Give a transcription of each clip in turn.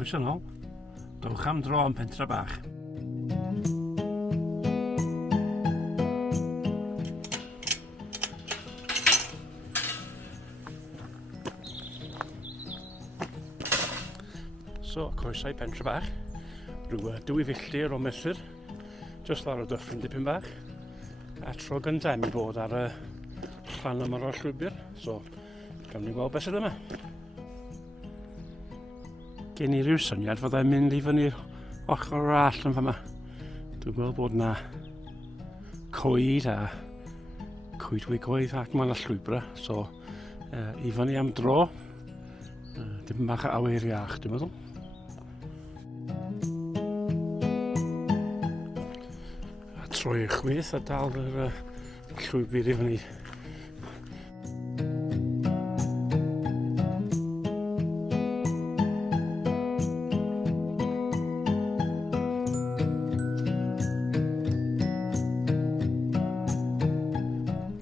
Croeso nôl. Dowch am dro yn Pentrebach. So, croeso i Pentrebach. Rhyw 2 filltir o mesur, just lawr o dyffryn dipyn bach. A tro gyntaf mi bod ar y rhan yma o'r llwybr, so gawn ni gweld beth sydd yma. Gen i ryw syniad fod e'n mynd i fyny'r ochr arall yn fama. Dwi'n gweld bod yna coed a coedwigoedd ac mae'n llwybra, so i fyny am dro. Dipyn bach o awyr iach, dwi'n meddwl. A troi y chwith a dal yr llwybr i fyny.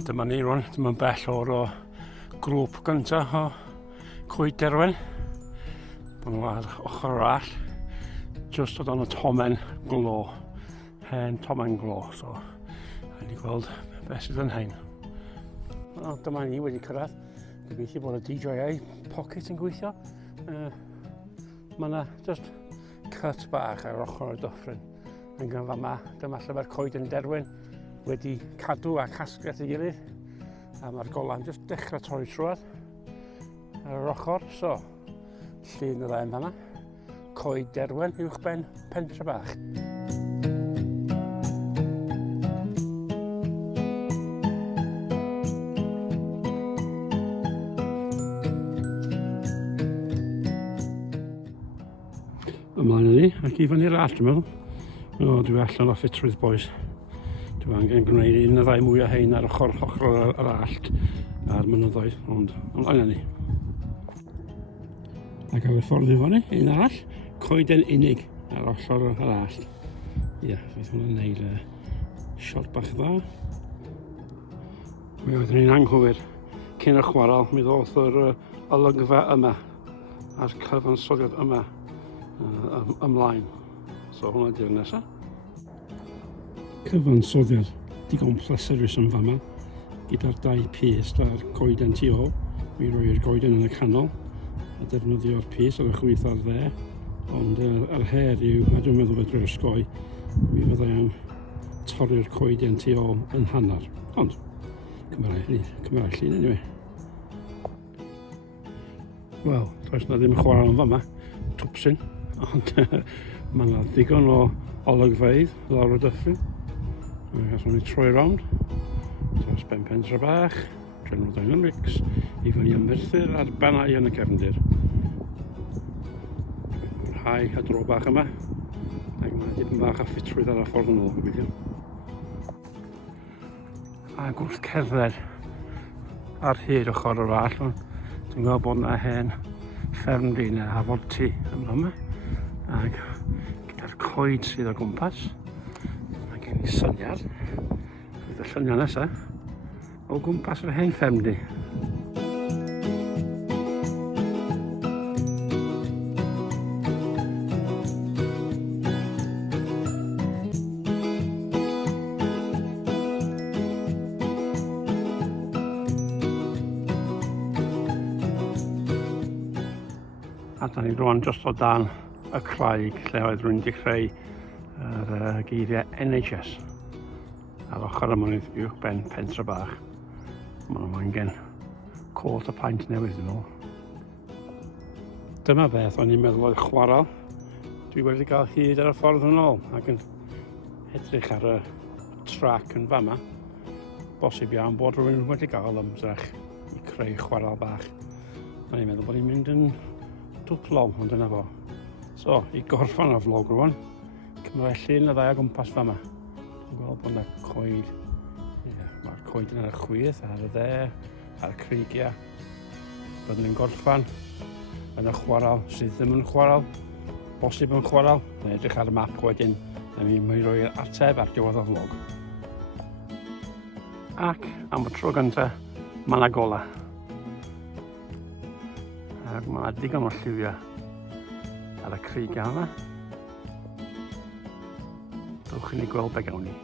Dyma ni rwan, dyma'n bell o'r grŵp gyntaf o coed derwen. Bod nhw ar ochr arall, just o dan y tomen glo, hen tomen glo, so rhaid i gweld beth sydd yn hein. Dyma ni wedi cyrraedd, gobeithio bod y DJI pocket yn gweithio. Mae yna just cut bach ar ochr y dyffryn. Yn gan fama, dyma lle mae'r coed yn derwen wedi cadw a casglu at ei gilydd, a mae'r golan jyst dechrau torri trwad ar yr ochr, so llun y dda yn fan'na, coed derwen uwchben Pentrebach. Ymlaen i ni, ac i fyny'r all, dwi'n meddwl. Dwi allan o ffitrwydd boys. Dwi angen gwneud un o ddau mwy o hein ar ochr yr allt a'r mynyddoedd, ond ymlaen ni. Ac ar y ffordd i fyny, un arall, coeden unig ar ochr yr allt. Ie, fydd hwnna'n neud siot bach dda. Mi oeddwn ni'n anghywir cyn y chwaral, mi ddoth yr olygfa yma a'r cyfansoddiad yma ymlaen. So hwnna di'r nesaf. Cyfansoddiad digon pleserus yn fama, gyda'r 2 pist a'r coeden tu ôl. Mi roi'r coeden yn y canol a defnyddio'r pist ar y chwith ar dde, ond yr her yw, a dwi'n meddwl fod drwy'r sgoi, mi fyddai'n torri'r coeden tu ôl yn hanner. Ond, cymryd llun anyway. Wel, does na ddim chwaral yn fama, twpsyn, ond mae yna digon o olygfeydd lawr y dyffryn. Gallwn ni troi rownd dros ben Pentrebach, trenw dynamics, i fyny am Merthyr a'r banau yn y cefndir. Mwynhau y dro bach yma, ac mae dipyn bach a ffitrwydd ar y ffordd yn ôl, gobeithio. Ac wrth cerdded ar hyd ochr yr all, dwi'n gweld bod yna hen ffermdy neu hafod tŷ yn fama, ac gyda'r coed sydd o gwmpas. Mae gen i syniad, fydd y lluniau nesaf, o gwmpas yr hen ffermdy. A da ni rwan just o dan y craig lle oedd rwy'n wedi creu yr geiriau NHS ar ochr y mynydd uwchben Pentrebach. Mae nhw'n angen cwrt y paent newydd yn ôl. Dyma beth o'n i'n meddwl oedd chwaral. Dwi wedi cael hyd ar y ffordd yn ôl ac yn edrych ar y trac yn fama. Bosib iawn bod rhywun wedi cael ymdrech i creu chwaral bach. O'n i'n meddwl bod ni'n mynd yn dwplol, ond dyna fo. So, i gorffan y vlog rwan, cymryd llun y ddau o gwmpas fama. Dwi'n gweld bod yna coed. Mae'r coed yn ar y chwith, ar y dde, ar y creigiau. Byddwn ni'n gorffan yn y chwaral sydd ddim yn chwaral, bosib yn chwaral, neu edrych ar y map wedyn, a mi roi'r ateb ar diwedd y vlog. Ac am y tro gyntaf, mae yna gola. Ac mae yna digon o lliwiau ar y creigiau yma. Dewch i ni gweld be gawn ni.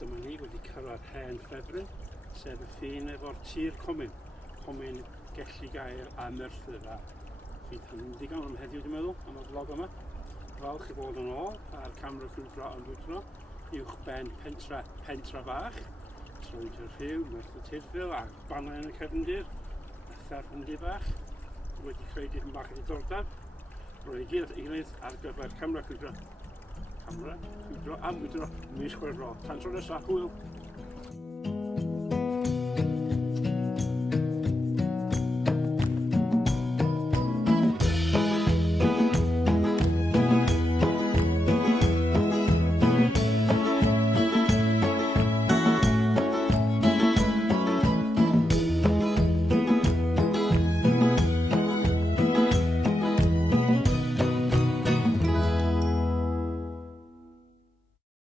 Dyma ni wedi cyrraedd hen ffefryn, sef y ffin efo'r tir comin. Comin gellu gael amrywiaeth a fydd hynny'n digon am heddiw dwi'n meddwl, am y vlog yma. Falch i fod yn ôl ar camera crwydro yn dwytro, uwchben Pentrebach, troed y rhyw, myrth y tirffil a banau yn y cefndir, a therfyndir bach. Wedi creu dipyn bach o diddordeb. Rwy'n i gyd at eilydd ar gyfer camera crwydro. Camera crwydro am wydro mis chwefro. Tan tro nesaf, hwyl!